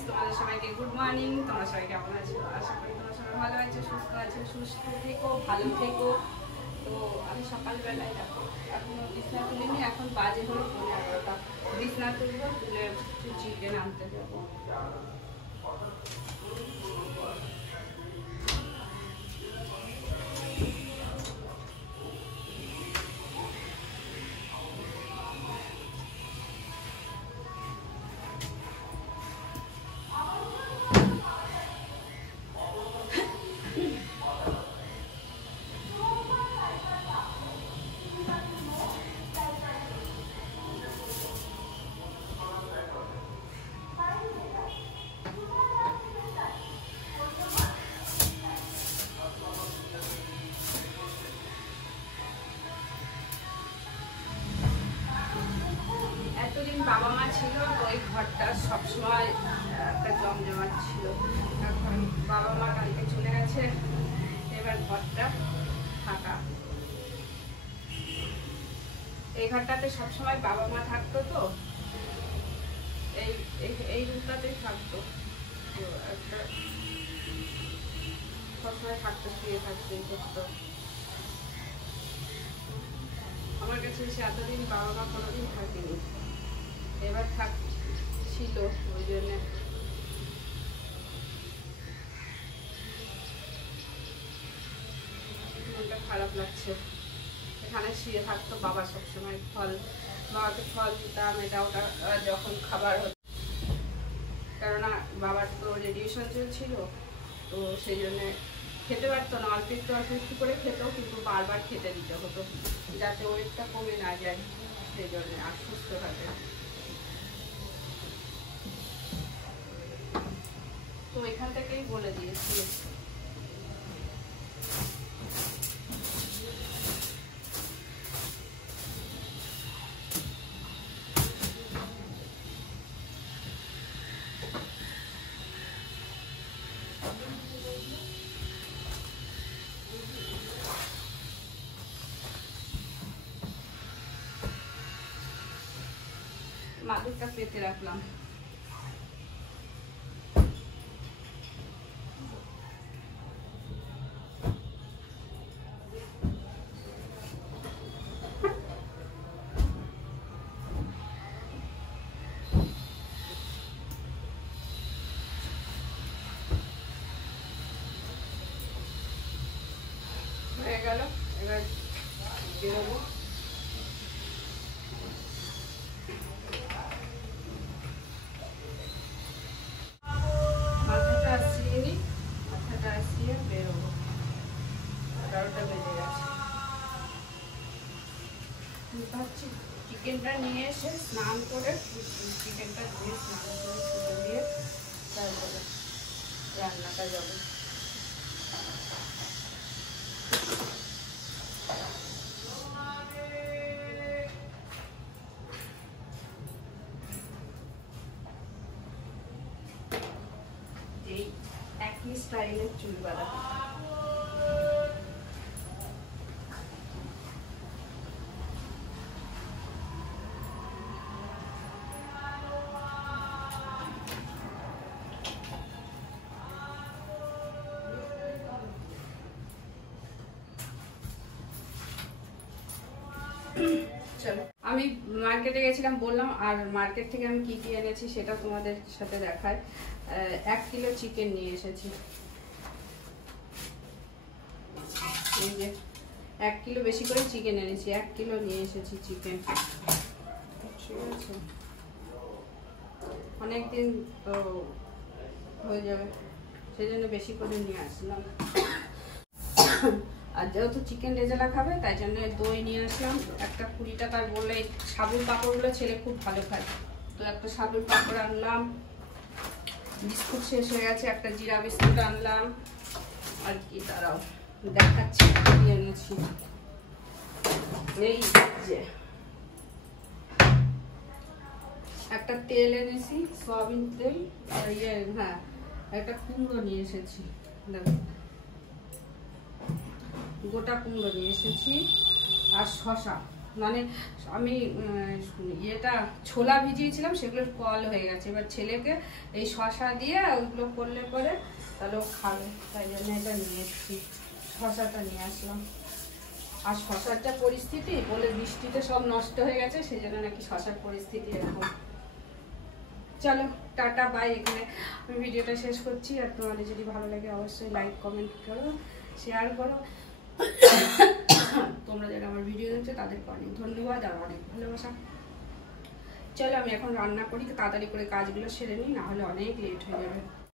Friends, তোমাদের সবাইকে good morning. তোমরা সবাই কেমন আছো? আশা করি তোমরা সবাই ভালো আছো, সুস্থ আছো, সুস্থ থেকো, ভালো থেকো। তো আমি সকালবেলায় দেখো এখনো বিছনা তুলিনি, এখন বাজে হলো 11টা। বিছনা তুলবো, তুলে চিকেন আনতে যাবো। বাবা মা ছিল তো ওই ঘরটা সবসময় একটা জমজমাট ছিল। এখন বাবা মা কালকে চলে গেছে, এবার ঘরটা ফাঁকা। এই ঘরটাতে সবসময় বাবা মা থাকতো, তো এই রুমটাতেই থাকতো। তো একটা সবসময় থাকতো, শুয়ে থাকতো, এই করতো। আমার কাছে এসে এতদিন বাবা মা কোনোদিন থাকেনি, এবার থাকছিল, ওই জন্য মনটা খারাপ লাগছে। এখানে শুয়ে থাকতো বাবা সবসময়, বাবাকে ফল দিতাম, এটা ওটা যখন খাবার হতো। কেননা বাবার তো রেডিয়েশন চলছিল, তো সেই জন্যে খেতে পারতো না, অল্প একটু করে খেত, কিন্তু বারবার খেতে দিতে হতো যাতে ওয়েটটা কমে না যায়, সেই জন্যে আর সুস্থ থাকে। তো এখান থেকেই বলে দিয়েছি। মাদুরটা পেতে রাখলাম। হয়ে গেল, এবার বেরোবো। মাথাটা আসিয়ে নি, মাথাটা আসিয়ে বেরোবো। 11টা বেজে গেছে। ভাবছি চিকেনটা নিয়ে এসে স্নান করে, চিকেনটা দিয়ে স্নান করে ছুটে দিয়ে তারপরে রান্নাটা যাবো। এই একই স্টাইলের চুল বাঁধা। চলো, আমি মার্কেটে গেছিলাম বললাম, আর মার্কেট থেকে আমি কি কি এনেছি সেটা তোমাদের সাথে দেখায়। 1 কিলো চিকেন নিয়ে এসেছি। এই যে 1 কিলো বেশি করে চিকেন এনেছি, 1 কিলো নিয়ে এসেছি চিকেন। ঠিক আছে, অনেকদিন তো হয়ে যাবে, সেই জন্য বেশি করে নিয়ে আসলাম। আর যেহেতু চিকেন রেজালা খাবে, তাই জন্য দই নিয়ে আসলাম একটা। 20 টাকার বলে সাবুর পাঁপড়গুলো ছেলে খুব ভালো খায়, তো একটা সাবুর পাঁপড় আনলাম। বিস্কুট শেষ হয়ে গেছে, একটা জিরা বিস্কুট আনলাম। আর কি তারাও দেখাচ্ছি কি এনেছি। এই যে একটা তেল এনেছি, সয়াবিন তেল। আর হ্যাঁ, একটা কুমড়ো নিয়ে এসেছি, দেখো গোটা কুমড়ো নিয়ে এসেছি। আর শশা মানে আমি ইয়েটা ছোলা ভিজিয়েছিলাম, সেগুলো কল হয়ে গেছে। এবার ছেলেকে এই শশা দিয়ে ওইগুলো করলে পরে তাহলে ও খাবে, তাই জন্য এটা নিয়ে এসেছি, শশাটা নিয়ে আসলাম। আর শশার যা পরিস্থিতি, বলে বৃষ্টিতে সব নষ্ট হয়ে গেছে, সেই জন্য নাকি শশার পরিস্থিতি এরকম। চলো টাটা বাই, এখানে আমি ভিডিওটা শেষ করছি। আর তোমাদের যদি ভালো লাগে অবশ্যই লাইক কমেন্ট করো, শেয়ার করো। তোমরা যারা আমার ভিডিও দেখছো তাদেরকে অনেক ধন্যবাদ আর অনেক ভালোবাসা। চলো আমি এখন রান্না করি, তাড়াতাড়ি করে কাজগুলো সেরে নিই, না হলে অনেক লেট হয়ে যাবে।